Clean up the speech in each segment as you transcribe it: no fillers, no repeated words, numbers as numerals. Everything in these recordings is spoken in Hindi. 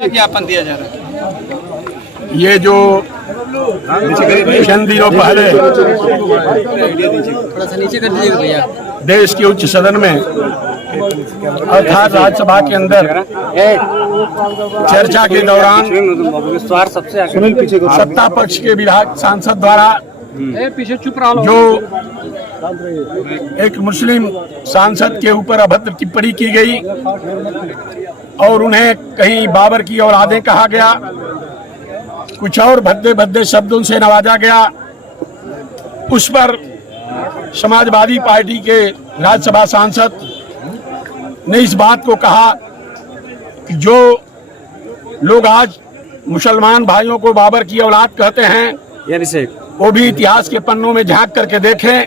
ज्ञापन दिया जा रहा है। ये जो चंद दिनों पहले थोड़ा सा नीचे कर दीजिएगा भैया। देश के उच्च सदन में अर्थात राज्यसभा के अंदर चर्चा के दौरान सत्ता पक्ष के विधायक सांसद द्वारा पीछे चुप रहा जो एक मुस्लिम सांसद के ऊपर अभद्र टिप्पणी की गई और उन्हें कहीं बाबर की औलादें कहा गया, कुछ और भद्दे भद्दे शब्दों से नवाजा गया। उस पर समाजवादी पार्टी के राज्यसभा सांसद ने इस बात को कहा कि जो लोग आज मुसलमान भाइयों को बाबर की औलाद कहते हैं वो भी इतिहास के पन्नों में झांक करके देखें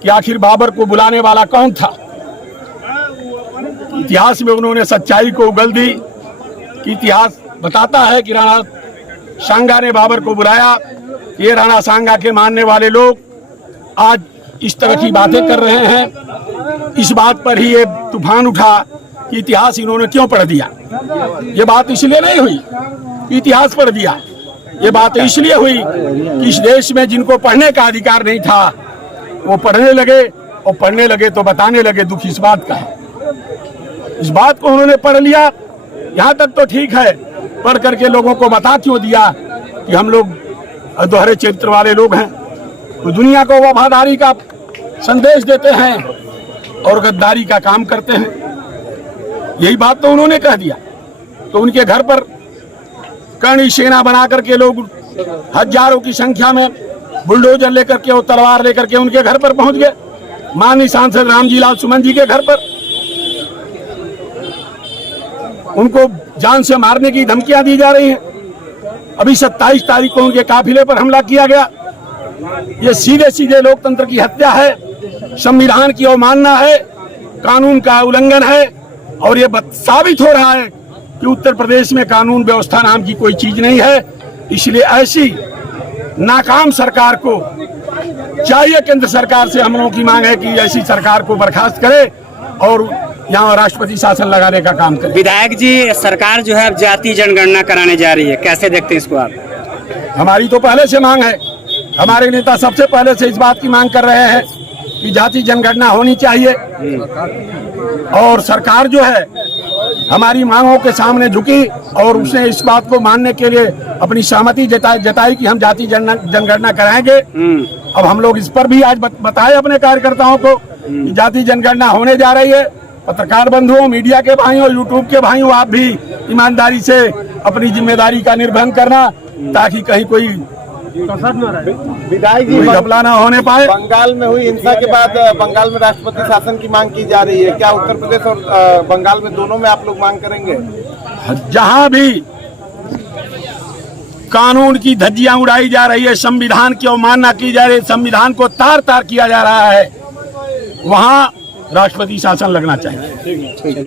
कि आखिर बाबर को बुलाने वाला कौन था। इतिहास में उन्होंने सच्चाई को उगल दी कि इतिहास बताता है कि राणा सांगा ने बाबर को बुलाया। ये राणा सांगा के मानने वाले लोग आज इस तरह की बातें कर रहे हैं। इस बात पर ही ये तूफान उठा कि इतिहास इन्होंने क्यों पढ़ दिया। ये बात इसलिए नहीं हुई कि इतिहास पढ़ दिया, ये बात इसलिए हुई कि इस देश में जिनको पढ़ने का अधिकार नहीं था वो पढ़ने लगे और पढ़ने लगे तो बताने लगे। दुख इस बात का है, इस बात को उन्होंने पढ़ लिया। यहाँ तक तो ठीक है, पढ़ करके लोगों को बता क्यों दिया कि हम लोग दोहरे चरित्र वाले लोग हैं, तो दुनिया को वफादारी का संदेश देते हैं और गद्दारी का काम करते हैं। यही बात तो उन्होंने कह दिया। तो उनके घर पर कर्णी सेना बना करके लोग हजारों की संख्या में बुलडोजर लेकर के और तलवार लेकर के उनके घर पर पहुंच गए। माननीय सांसद रामजी लाल सुमन जी के घर पर उनको जान से मारने की धमकियां दी जा रही हैं। अभी 27 तारीख को उनके काफिले पर हमला किया गया। ये सीधे सीधे लोकतंत्र की हत्या है, संविधान की अवमानना है, कानून का उल्लंघन है। और ये साबित हो रहा है कि उत्तर प्रदेश में कानून व्यवस्था नाम की कोई चीज नहीं है। इसलिए ऐसी नाकाम सरकार को चाहिए, केंद्र सरकार से हम लोगों की मांग है कि ऐसी सरकार को बर्खास्त करे और यहाँ राष्ट्रपति शासन लगाने का काम करे। विधायक जी, सरकार जो है अब जाति जनगणना कराने जा रही है, कैसे देखते हैं इसको आप? हमारी तो पहले से मांग है, हमारे नेता सबसे पहले से इस बात की मांग कर रहे हैं कि जाति जनगणना होनी चाहिए। और सरकार जो है हमारी मांगों के सामने झुकी और उसने इस बात को मानने के लिए अपनी सहमति जताई कि हम जाति जनगणना कराएंगे। अब हम लोग इस पर भी आज बताए अपने कार्यकर्ताओं को कि जाति जनगणना होने जा रही है। पत्रकार बंधुओं, मीडिया के भाइयों, यूट्यूब के भाइयों, आप भी ईमानदारी से अपनी जिम्मेदारी का निर्वहन करना ताकि कहीं कोई विधायक जी घपला ना होने पाए। बंगाल में हुई हिंसा के बाद बंगाल में राष्ट्रपति शासन की मांग की जा रही है। क्या उत्तर प्रदेश और बंगाल में दोनों में आप लोग मांग करेंगे? जहां भी कानून की धज्जियां उड़ाई जा रही है, संविधान की अवमानना की जा रही है, संविधान को तार तार किया जा रहा है, वहां राष्ट्रपति शासन लगना चाहिए।